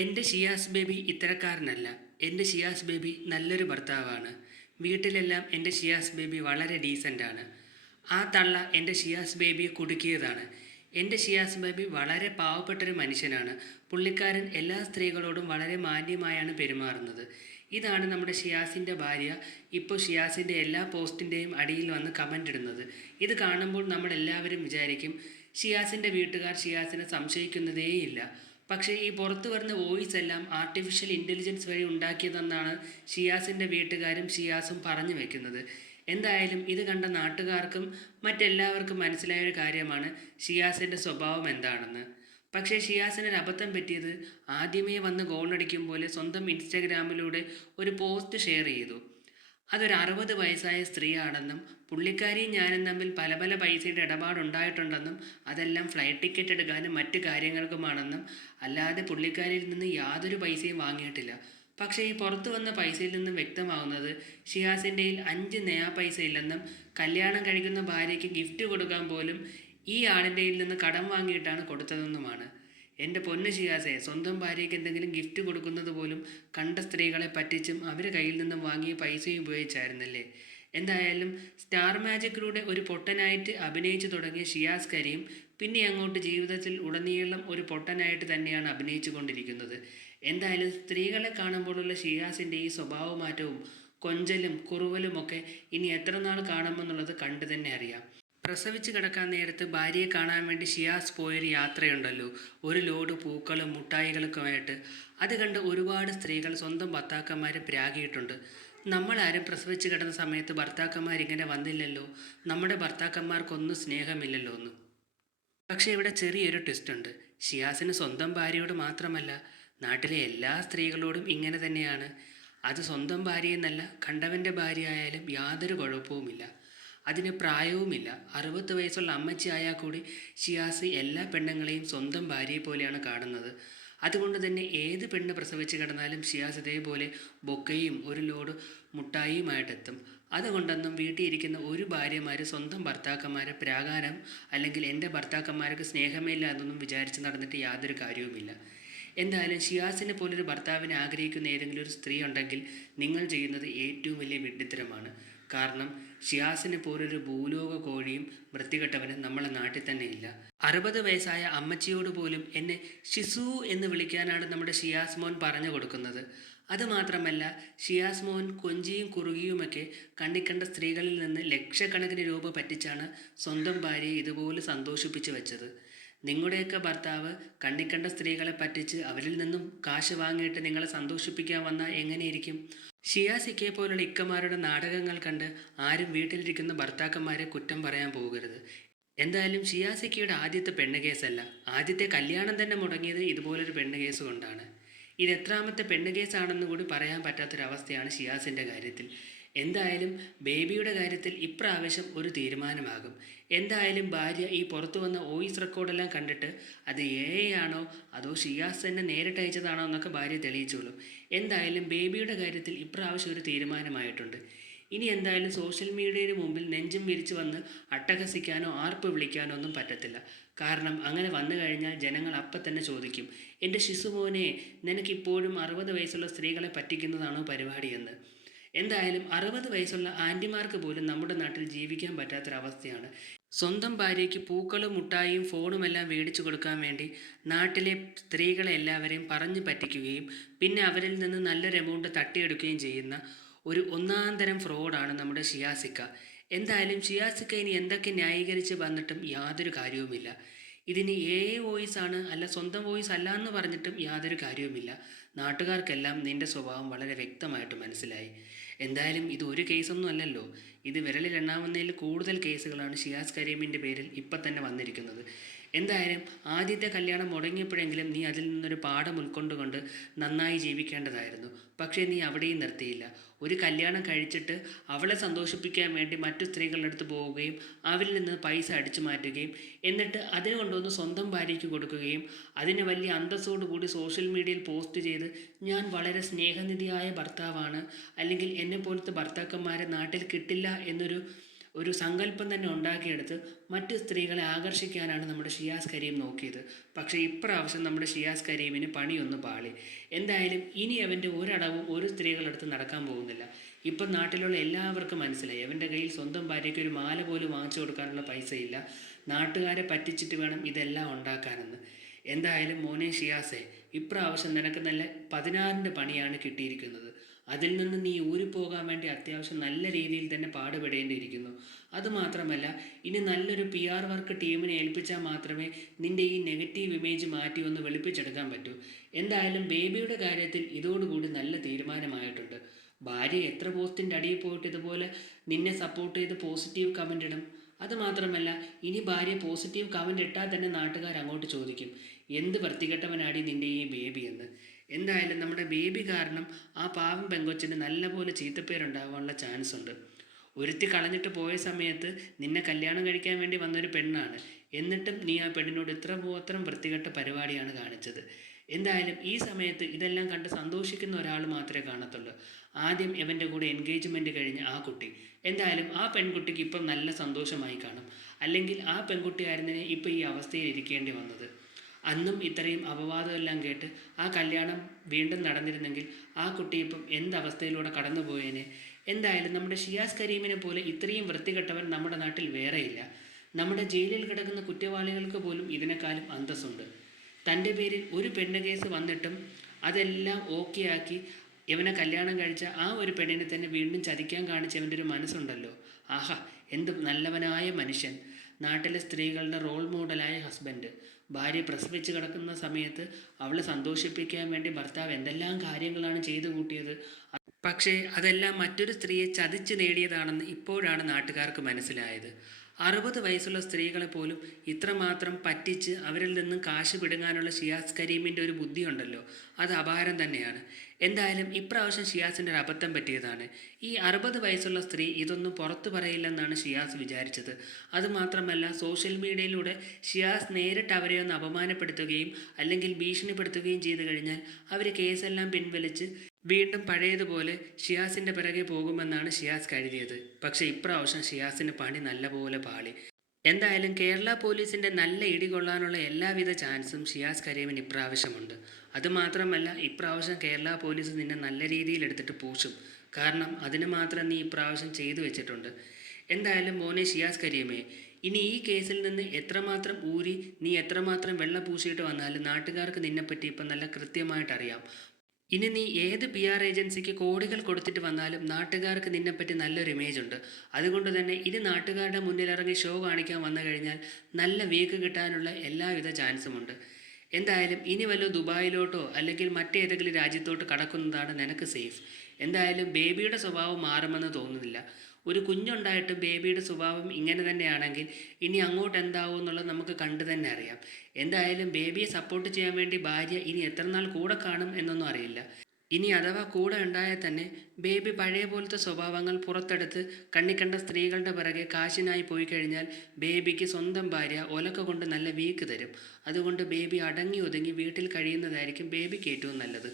എൻ്റെ ഷിയാസ് ബേബി ഇത്തരക്കാരനല്ല. എൻ്റെ ഷിയാസ് ബേബി നല്ലൊരു ഭർത്താവാണ്. വീട്ടിലെല്ലാം എൻ്റെ ഷിയാസ് ബേബി വളരെ ഡീസൻ്റാണ്. ആ തള്ള എൻ്റെ ഷിയാസ് ബേബിയെ കുടുക്കിയതാണ്. എൻ്റെ ഷിയാസ് ബേബി വളരെ പാവപ്പെട്ടൊരു മനുഷ്യനാണ്. പുള്ളിക്കാരൻ എല്ലാ സ്ത്രീകളോടും വളരെ മാന്യമായാണ് പെരുമാറുന്നത്. ഇതാണ് നമ്മുടെ ഷിയാസിൻ്റെ ഭാര്യ ഇപ്പോൾ ഷിയാസിൻ്റെ എല്ലാ പോസ്റ്റിൻ്റെയും അടിയിൽ വന്ന് കമൻ്റ് ഇടുന്നത്. ഇത് കാണുമ്പോൾ നമ്മളെല്ലാവരും വിചാരിക്കും ഷിയാസിൻ്റെ വീട്ടുകാർ ഷിയാസിനെ സംശയിക്കുന്നതേയില്ല. പക്ഷേ ഈ പുറത്തു വരുന്ന വോയിസ് എല്ലാം ആർട്ടിഫിഷ്യൽ ഇൻ്റലിജൻസ് വഴി ഉണ്ടാക്കിയതെന്നാണ് ഷിയാസിൻ്റെ വീട്ടുകാരും ഷിയാസും പറഞ്ഞു വയ്ക്കുന്നത്. എന്തായാലും ഇത് കണ്ട നാട്ടുകാർക്കും മറ്റെല്ലാവർക്കും മനസ്സിലായൊരു കാര്യമാണ് ഷിയാസിൻ്റെ സ്വഭാവം എന്താണെന്ന്. പക്ഷേ ഷിയാസിനൊരു അബദ്ധം പറ്റിയത് ആദ്യമേ വന്ന് ഗോളടിക്കും പോലെ സ്വന്തം ഇൻസ്റ്റഗ്രാമിലൂടെ ഒരു പോസ്റ്റ് ഷെയർ ചെയ്തു. അതൊരു 60 വയസ്സായ സ്ത്രീയാണെന്നും പുള്ളിക്കാരിയും ഞാനും തമ്മിൽ പല പല പൈസയുടെ ഇടപാടുണ്ടായിട്ടുണ്ടെന്നും അതെല്ലാം ഫ്ലൈറ്റ് ടിക്കറ്റ് എടുക്കാനും മറ്റു കാര്യങ്ങൾക്കുമാണെന്നും അല്ലാതെ പുള്ളിക്കാരിയിൽ നിന്ന് യാതൊരു പൈസയും വാങ്ങിയിട്ടില്ല. പക്ഷേ ഈ പുറത്തു വന്ന പൈസയിൽ നിന്നും വ്യക്തമാകുന്നത് ഷിയാസിൻ്റെയിൽ 5 നയാ പൈസ ഇല്ലെന്നും കല്യാണം കഴിക്കുന്ന ഭാര്യയ്ക്ക് ഗിഫ്റ്റ് കൊടുക്കാൻ പോലും ഈ ആളിൻ്റെയിൽ നിന്ന് കടം വാങ്ങിയിട്ടാണ് കൊടുത്തതെന്നുമാണ്. എൻ്റെ പൊന്നു ഷിയാസെ, സ്വന്തം ഭാര്യയ്ക്ക് എന്തെങ്കിലും ഗിഫ്റ്റ് കൊടുക്കുന്നത് പോലും കണ്ട സ്ത്രീകളെ പറ്റിച്ചും അവരുടെ കയ്യിൽ നിന്നും വാങ്ങിയ പൈസയും ഉപയോഗിച്ചായിരുന്നല്ലേ. എന്തായാലും സ്റ്റാർ മാജിക്കിലൂടെ ഒരു പൊട്ടനായിട്ട് അഭിനയിച്ചു തുടങ്ങിയ ഷിയാസ് കരീം പിന്നെ അങ്ങോട്ട് ജീവിതത്തിൽ ഉടനീളം ഒരു പൊട്ടനായിട്ട് തന്നെയാണ് അഭിനയിച്ചു കൊണ്ടിരിക്കുന്നത്. എന്തായാലും സ്ത്രീകളെ കാണുമ്പോഴുള്ള ഷിയാസിൻ്റെ ഈ സ്വഭാവമാറ്റവും കൊഞ്ചലും കുറുവലുമൊക്കെ ഇനി എത്ര നാൾ കാണുമെന്നുള്ളത് കണ്ടു തന്നെ അറിയാം. പ്രസവിച്ച് കിടക്കാൻ നേരത്ത് ഭാര്യയെ കാണാൻ വേണ്ടി ഷിയാസ് പോയൊരു യാത്രയുണ്ടല്ലോ, ഒരു ലോഡ് പൂക്കളും മുട്ടായികൾക്കുമായിട്ട്. അത് കണ്ട് ഒരുപാട് സ്ത്രീകൾ സ്വന്തം ഭർത്താക്കന്മാരെ പ്രാഗിയിട്ടുണ്ട്. നമ്മളാരും പ്രസവിച്ച് കിടന്ന സമയത്ത് ഭർത്താക്കന്മാരിങ്ങനെ വന്നില്ലല്ലോ, നമ്മുടെ ഭർത്താക്കന്മാർക്കൊന്നും സ്നേഹമില്ലല്ലോ എന്ന്. പക്ഷേ ഇവിടെ ചെറിയൊരു ട്വിസ്റ്റ് ഉണ്ട്. ഷിയാസിന് സ്വന്തം ഭാര്യയോട് മാത്രമല്ല, നാട്ടിലെ എല്ലാ സ്ത്രീകളോടും ഇങ്ങനെ തന്നെയാണ്. അത് സ്വന്തം ഭാര്യയെന്നല്ല, കണ്ടവൻ്റെ ഭാര്യ ആയാലും യാതൊരു കുഴപ്പവുമില്ല. അതിന് പ്രായവുമില്ല. 60 വയസ്സുള്ള അമ്മച്ചി ആയാൽ കൂടി ഷിയാസ് എല്ലാ പെണ്ണുങ്ങളെയും സ്വന്തം ഭാര്യയെ പോലെയാണ് കാണുന്നത്. അതുകൊണ്ട് തന്നെ ഏത് പെണ്ണ് പ്രസവിച്ച് കിടന്നാലും ഷിയാസ് ഇതേപോലെ ബൊക്കയും ഒരു ലോഡ് മുട്ടായിയുമായിട്ടെത്തും. അതുകൊണ്ടൊന്നും വീട്ടിൽ ഇരിക്കുന്ന ഒരു ഭാര്യമാർ സ്വന്തം ഭർത്താക്കന്മാരെ പ്രാകാരം അല്ലെങ്കിൽ എൻ്റെ ഭർത്താക്കന്മാർക്ക് സ്നേഹമില്ല എന്നൊന്നും വിചാരിച്ച് നടന്നിട്ട് യാതൊരു കാര്യവുമില്ല. എന്തായാലും ഷിയാസിനെ പോലൊരു ഭർത്താവിനെ ആഗ്രഹിക്കുന്ന ഏതെങ്കിലും ഒരു സ്ത്രീ ഉണ്ടെങ്കിൽ നിങ്ങൾ ചെയ്യുന്നത് ഏറ്റവും വലിയ വിഡ്ഢിത്തരമാണ്. കാരണം ഷിയാസിനെ പോലൊരു ഭൂലോക കോഴിയും വൃത്തികെട്ടവനും നമ്മളെ നാട്ടിൽ തന്നെ ഇല്ല. 60 വയസ്സായ അമ്മച്ചിയോട് പോലും എന്നെ ഷിസു എന്ന് വിളിക്കാനാണ് നമ്മുടെ ഷിയാസ് മോൻ പറഞ്ഞു കൊടുക്കുന്നത്. അതുമാത്രമല്ല, ഷിയാസ് മോൻ കൊഞ്ചിയും കുറുകിയുമൊക്കെ കണ്ടിക്കണ്ട സ്ത്രീകളിൽ നിന്ന് ലക്ഷക്കണക്കിന് രൂപ പറ്റിച്ചാണ് സ്വന്തം ഭാര്യയെ ഇതുപോലെ സന്തോഷിപ്പിച്ച് വെച്ചത്. നിങ്ങളുടെയൊക്കെ ഭർത്താവ് കണ്ണിക്കണ്ട സ്ത്രീകളെ പറ്റിച്ച് അവരിൽ നിന്നും കാശ് വാങ്ങിയിട്ട് നിങ്ങളെ സന്തോഷിപ്പിക്കാൻ വന്നാൽ എങ്ങനെയിരിക്കും? ഷിയാസിക്കയെ പോലുള്ള ഇക്കമാരുടെ നാടകങ്ങൾ കണ്ട് ആരും വീട്ടിലിരിക്കുന്ന ഭർത്താക്കന്മാരെ കുറ്റം പറയാൻ പോകരുത്. എന്തായാലും ഷിയാസിക്കയുടെ ആദ്യത്തെ പെണ്ണ് കേസല്ല, ആദ്യത്തെ കല്യാണം തന്നെ മുടങ്ങിയത് ഇതുപോലൊരു പെണ്ണ് കേസ് കൊണ്ടാണ്. ഇത് എത്രാമത്തെ പെണ്ണ് കേസാണെന്ന് കൂടി പറയാൻ പറ്റാത്തൊരവസ്ഥയാണ് ഷിയാസിൻ്റെ കാര്യത്തിൽ. എന്തായാലും ബേബിയുടെ കാര്യത്തിൽ ഇപ്രാവശ്യം ഒരു തീരുമാനമാകും. എന്തായാലും ഭാര്യ ഈ പുറത്തു വന്ന വോയിസ് റെക്കോർഡെല്ലാം കണ്ടിട്ട് അത് AI ആണോ അതോ ഷിയാസ് തന്നെ നേരിട്ട് അയച്ചതാണോ എന്നൊക്കെ ഭാര്യ തെളിയിച്ചോളൂ. എന്തായാലും ബേബിയുടെ കാര്യത്തിൽ ഇപ്രാവശ്യം ഒരു തീരുമാനമായിട്ടുണ്ട്. ഇനി എന്തായാലും സോഷ്യൽ മീഡിയയുടെ മുമ്പിൽ നെഞ്ചും വിരിച്ചു വന്ന് അട്ടഹസിക്കാനോ ആർപ്പ് വിളിക്കാനോ ഒന്നും പറ്റത്തില്ല. കാരണം അങ്ങനെ വന്നു കഴിഞ്ഞാൽ ജനങ്ങൾ അപ്പം തന്നെ ചോദിക്കും, എൻ്റെ ഷിസുമോനെ, നിനക്കിപ്പോഴും 60 വയസ്സുള്ള സ്ത്രീകളെ പറ്റിക്കുന്നതാണോ പരിപാടിയെന്ന്. എന്തായാലും 60 വയസ്സുള്ള ആൻറ്റിമാർക്ക് പോലും നമ്മുടെ നാട്ടിൽ ജീവിക്കാൻ പറ്റാത്തൊരവസ്ഥയാണ്. സ്വന്തം ഭാര്യയ്ക്ക് പൂക്കളും മുട്ടായിയും ഫോണുമെല്ലാം മേടിച്ചു കൊടുക്കാൻ വേണ്ടി നാട്ടിലെ സ്ത്രീകളെ എല്ലാവരെയും പറഞ്ഞു പറ്റിക്കുകയും പിന്നെ അവരിൽ നിന്ന് നല്ലൊരു എമൗണ്ട് തട്ടിയെടുക്കുകയും ചെയ്യുന്ന ഒരു ഒന്നാന്തരം ഫ്രോഡാണ് നമ്മുടെ ഷിയാസിക്ക. എന്തായാലും ഷിയാസിക്ക ഇനി എന്തൊക്കെ ന്യായീകരിച്ച് വന്നിട്ടും യാതൊരു കാര്യവുമില്ല. ഇതിന് AI വോയിസ് ആണ്, അല്ല സ്വന്തം വോയിസ് അല്ല എന്ന് പറഞ്ഞിട്ടും യാതൊരു കാര്യവുമില്ല. നാട്ടുകാർക്കെല്ലാം നിൻ്റെ സ്വഭാവം വളരെ വ്യക്തമായിട്ട് മനസ്സിലായി. എന്തായാലും ഇത് ഒരു കേസൊന്നും അല്ലല്ലോ, ഇത് വിരലിലെണ്ണാവുന്നതിൽ കൂടുതൽ കേസുകളാണ് ഷിയാസ് കരീമിൻ്റെ പേരിൽ ഇപ്പം തന്നെ വന്നിരിക്കുന്നത്. എന്തായാലും ആദ്യത്തെ കല്യാണം മുടങ്ങിയപ്പോഴെങ്കിലും നീ അതിൽ നിന്നൊരു പാഠം ഉൾക്കൊണ്ടുകൊണ്ട് നന്നായി ജീവിക്കേണ്ടതായിരുന്നു. പക്ഷേ നീ അവിടെയും നിർത്തിയില്ല. ഒരു കല്യാണം കഴിച്ചിട്ട് അവളെ സന്തോഷിപ്പിക്കാൻ വേണ്ടി മറ്റു സ്ത്രീകളുടെ അടുത്ത് പോവുകയും അവരിൽ നിന്ന് പൈസ അടിച്ചു മാറ്റുകയും എന്നിട്ട് അതിന് കൊണ്ടുവന്ന് സ്വന്തം ഭാര്യയ്ക്ക് കൊടുക്കുകയും അതിന് വലിയ അന്തസ്സോടു കൂടി സോഷ്യൽ മീഡിയയിൽ പോസ്റ്റ് ചെയ്ത് ഞാൻ വളരെ സ്നേഹനിധിയായ ഭർത്താവാണ്, അല്ലെങ്കിൽ എന്നെപ്പോലത്തെ ഭർത്താക്കന്മാരെ നാട്ടിൽ കിട്ടില്ല എന്നൊരു ഒരു സങ്കല്പം തന്നെ ഉണ്ടാക്കിയെടുത്ത് മറ്റ് സ്ത്രീകളെ ആകർഷിക്കാനാണ് നമ്മുടെ ഷിയാസ് കരീം നോക്കിയത്. പക്ഷേ ഇപ്രാവശ്യം നമ്മുടെ ഷിയാസ് കരീമിന് പണിയൊന്ന് പാളി. എന്തായാലും ഇനി അവൻ്റെ ഒരടവും ഒരു സ്ത്രീകളടുത്ത് നടക്കാൻ പോകുന്നില്ല. ഇപ്പം നാട്ടിലുള്ള എല്ലാവർക്കും മനസ്സിലായി അവൻ്റെ കയ്യിൽ സ്വന്തം ഭാര്യയ്ക്ക് ഒരു മാല പോലും വാങ്ങിച്ചു കൊടുക്കാനുള്ള പൈസയില്ല. നാട്ടുകാരെ പറ്റിച്ചിട്ട് വേണം ഇതെല്ലാം ഉണ്ടാക്കാനെന്ന്. എന്തായാലും മോനെ ഷിയാസെ, ഇപ്രാവശ്യം നിനക്ക് നല്ല 16ൻ്റെ പണിയാണ് കിട്ടിയിരിക്കുന്നത്. അതിൽ നിന്ന് നീ ഊരിപ്പോകാൻ വേണ്ടി അത്യാവശ്യം നല്ല രീതിയിൽ തന്നെ പാടുപെടേണ്ടിയിരിക്കുന്നു. അതുമാത്രമല്ല, ഇനി നല്ലൊരു PR വർക്ക് ടീമിനെ ഏൽപ്പിച്ചാൽ മാത്രമേ നിൻ്റെ ഈ നെഗറ്റീവ് ഇമേജ് മാറ്റി ഒന്ന് വെളുപ്പിച്ചെടുക്കാൻ പറ്റൂ. എന്തായാലും ബേബിയുടെ കാര്യത്തിൽ ഇതോടുകൂടി നല്ല തീരുമാനമായിട്ടുണ്ട്. ഭാര്യ എത്ര പോസ്റ്റിൻ്റെ അടിയിൽ പോയിട്ട് ഇതുപോലെ നിന്നെ സപ്പോർട്ട് ചെയ്ത് പോസിറ്റീവ് കമൻ്റ് ഇടും. അതുമാത്രമല്ല, ഇനി ഭാര്യ പോസിറ്റീവ് കമൻ്റ് ഇട്ടാൽ തന്നെ നാട്ടുകാർ അങ്ങോട്ട് ചോദിക്കും, എന്ത് വൃത്തികെട്ടവനാടി നിൻ്റെ ഈ ബേബി എന്ന്. എന്തായാലും നമ്മുടെ ബേബി കാരണം ആ പാവം പെങ്കൊച്ചിന് നല്ലപോലെ ചീത്തപ്പേരുണ്ടാകാനുള്ള ചാൻസ് ഉണ്ട്. ഒരുത്തി കളഞ്ഞിട്ട് പോയ സമയത്ത് നിന്നെ കല്യാണം കഴിക്കാൻ വേണ്ടി വന്നൊരു പെണ്ണാണ്. എന്നിട്ടും നീ ആ പെണ്ണിനോട് ഇത്രമാത്രം വൃത്തികെട്ട പരിപാടിയാണ് കാണിച്ചത്. എന്തായാലും ഈ സമയത്ത് ഇതെല്ലാം കണ്ട് സന്തോഷിക്കുന്ന ഒരാൾ മാത്രമേ കാണത്തുള്ളൂ. ആദ്യം ഇവൻ്റെ കൂടെ എൻഗേജ്മെൻറ്റ് കഴിഞ്ഞ് ആ കുട്ടി. എന്തായാലും ആ പെൺകുട്ടിക്ക് ഇപ്പം നല്ല സന്തോഷമായി കാണും. അല്ലെങ്കിൽ ആ പെൺകുട്ടിയായിരുന്നതിനെ ഇപ്പം ഈ അവസ്ഥയിൽ ഇരിക്കേണ്ടി വന്നത്. അന്നും ഇത്രയും അപവാദമെല്ലാം കേട്ട് ആ കല്യാണം വീണ്ടും നടന്നിരുന്നെങ്കിൽ ആ കുട്ടി ഇപ്പം എന്തവസ്ഥയിലൂടെ കടന്നുപോയേനെ. എന്തായാലും നമ്മുടെ ഷിയാസ് കരീമിനെ പോലെ ഇത്രയും വൃത്തികെട്ടവൻ നമ്മുടെ നാട്ടിൽ വേറെയില്ല. നമ്മുടെ ജയിലിൽ കിടക്കുന്ന കുറ്റവാളികൾക്ക് പോലും ഇതിനേക്കാളും അന്തസ്സുണ്ട്. തൻ്റെ പേരിൽ ഒരു പെണ്ണ് കേസ് വന്നിട്ടും അതെല്ലാം ഓക്കെ ആക്കി ഇവനെ കല്യാണം കഴിച്ച ആ ഒരു പെണ്ണിനെ തന്നെ വീണ്ടും ചതിക്കാൻ കാണിച്ച ഇവൻ്റെ ഒരു മനസ്സുണ്ടല്ലോ. ആഹാ, എന്ത് നല്ലവനായ മനുഷ്യൻ. നാട്ടിലെ സ്ത്രീകളുടെ റോൾ മോഡലായ ഹസ്ബൻഡ്. ഭാര്യ പ്രസവിച്ച് കിടക്കുന്ന സമയത്ത് അവളെ സന്തോഷിപ്പിക്കാൻ വേണ്ടി ഭർത്താവ് എന്തെല്ലാം കാര്യങ്ങളാണ് ചെയ്തു കൂട്ടിയത്. പക്ഷേ അതെല്ലാം മറ്റൊരു സ്ത്രീയെ ചതിച്ച് നേടിയതാണെന്ന് ഇപ്പോഴാണ് നാട്ടുകാർക്ക് മനസ്സിലായത്. 60 വയസ്സുള്ള സ്ത്രീകളെ പോലും ഇത്രമാത്രം പറ്റിച്ച് അവരിൽ നിന്നും കാശ് പിടുങ്ങാനുള്ള ഷിയാസ് കരീമിൻ്റെ ഒരു ബുദ്ധിയുണ്ടല്ലോ, അത് അപാരം തന്നെയാണ്. എന്തായാലും ഇപ്രാവശ്യം ഷിയാസിൻ്റെ ഒരു അബദ്ധം പറ്റിയതാണ്. ഈ 60 വയസ്സുള്ള സ്ത്രീ ഇതൊന്നും പുറത്തു പറയില്ലെന്നാണ് ഷിയാസ് വിചാരിച്ചത്. അതുമാത്രമല്ല, സോഷ്യൽ മീഡിയയിലൂടെ ഷിയാസ് നേരിട്ട് അവരെ ഒന്ന് അപമാനപ്പെടുത്തുകയും അല്ലെങ്കിൽ ഭീഷണിപ്പെടുത്തുകയും ചെയ്തു കഴിഞ്ഞാൽ അവർ കേസെല്ലാം പിൻവലിച്ച് വീണ്ടും പഴയതുപോലെ ഷിയാസിൻ്റെ പിറകെ പോകുമെന്നാണ് ഷിയാസ് കരുതിയത്. പക്ഷേ ഇപ്രാവശ്യം ഷിയാസിന് പണി നല്ലപോലെ പാളി. എന്തായാലും കേരള പോലീസിൻ്റെ നല്ല ഇടികൊള്ളാനുള്ള എല്ലാവിധ ചാൻസും ഷിയാസ് കരീമിന് ഇപ്രാവശ്യമുണ്ട്. അതുമാത്രമല്ല, ഇപ്രാവശ്യം കേരള പോലീസ് നിന്നെ നല്ല രീതിയിൽ എടുത്തിട്ട് പൂശും. കാരണം അതിന് മാത്രം നീ ഇപ്രാവശ്യം ചെയ്തു വെച്ചിട്ടുണ്ട്. എന്തായാലും മോനെ ഷിയാസ് കരീമേ, ഇനി ഈ കേസിൽ നിന്ന് എത്രമാത്രം ഊരി നീ എത്രമാത്രം വെള്ളം പൂശിയിട്ട് വന്നാലും നാട്ടുകാർക്ക് നിന്നെപ്പറ്റി ഇപ്പം നല്ല കൃത്യമായിട്ടറിയാം. ഇനി നീ ഏത് PR ഏജൻസിക്ക് കോടികൾ കൊടുത്തിട്ട് വന്നാലും നാട്ടുകാർക്ക് നിന്നെപ്പറ്റി നല്ലൊരു ഇമേജ് ഉണ്ട്. അതുകൊണ്ട് തന്നെ ഇനി നാട്ടുകാരുടെ മുന്നിലിറങ്ങി ഷോ കാണിക്കാൻ വന്നു കഴിഞ്ഞാൽ നല്ല വീക്ക് കിട്ടാനുള്ള എല്ലാവിധ ചാൻസുമുണ്ട്. എന്തായാലും ഇനി വല്ല ദുബായിലോട്ടോ അല്ലെങ്കിൽ മറ്റേതെങ്കിലും രാജ്യത്തോട്ട് കടക്കുന്നതാണ് നിനക്ക് സേഫ്. എന്തായാലും ബേബിയുടെ സ്വഭാവം മാറുമെന്ന് തോന്നുന്നില്ല. ഒരു കുഞ്ഞുണ്ടായിട്ട് ബേബിയുടെ സ്വഭാവം ഇങ്ങനെ തന്നെയാണെങ്കിൽ ഇനി അങ്ങോട്ട് എന്താവും എന്നുള്ളത് നമുക്ക് കണ്ടു തന്നെ അറിയാം. എന്തായാലും ബേബിയെ സപ്പോർട്ട് ചെയ്യാൻ വേണ്ടി ഭാര്യ ഇനി എത്ര നാൾ കൂടെ കാണും എന്നൊന്നും അറിയില്ല. ഇനി അഥവാ കൂടെ ഉണ്ടായാൽ തന്നെ ബേബി പഴയ പോലത്തെ സ്വഭാവങ്ങൾ പുറത്തെടുത്ത് കണ്ണിക്കണ്ട സ്ത്രീകളുടെ പിറകെ കാശിനായി പോയി കഴിഞ്ഞാൽ ബേബിക്ക് സ്വന്തം ഭാര്യ ഒലക്ക കൊണ്ട് നല്ല വീക്ക് തരും. അതുകൊണ്ട് ബേബി അടങ്ങി ഒതുങ്ങി വീട്ടിൽ കഴിയുന്നതായിരിക്കും ബേബിക്ക് ഏറ്റവും നല്ലത്.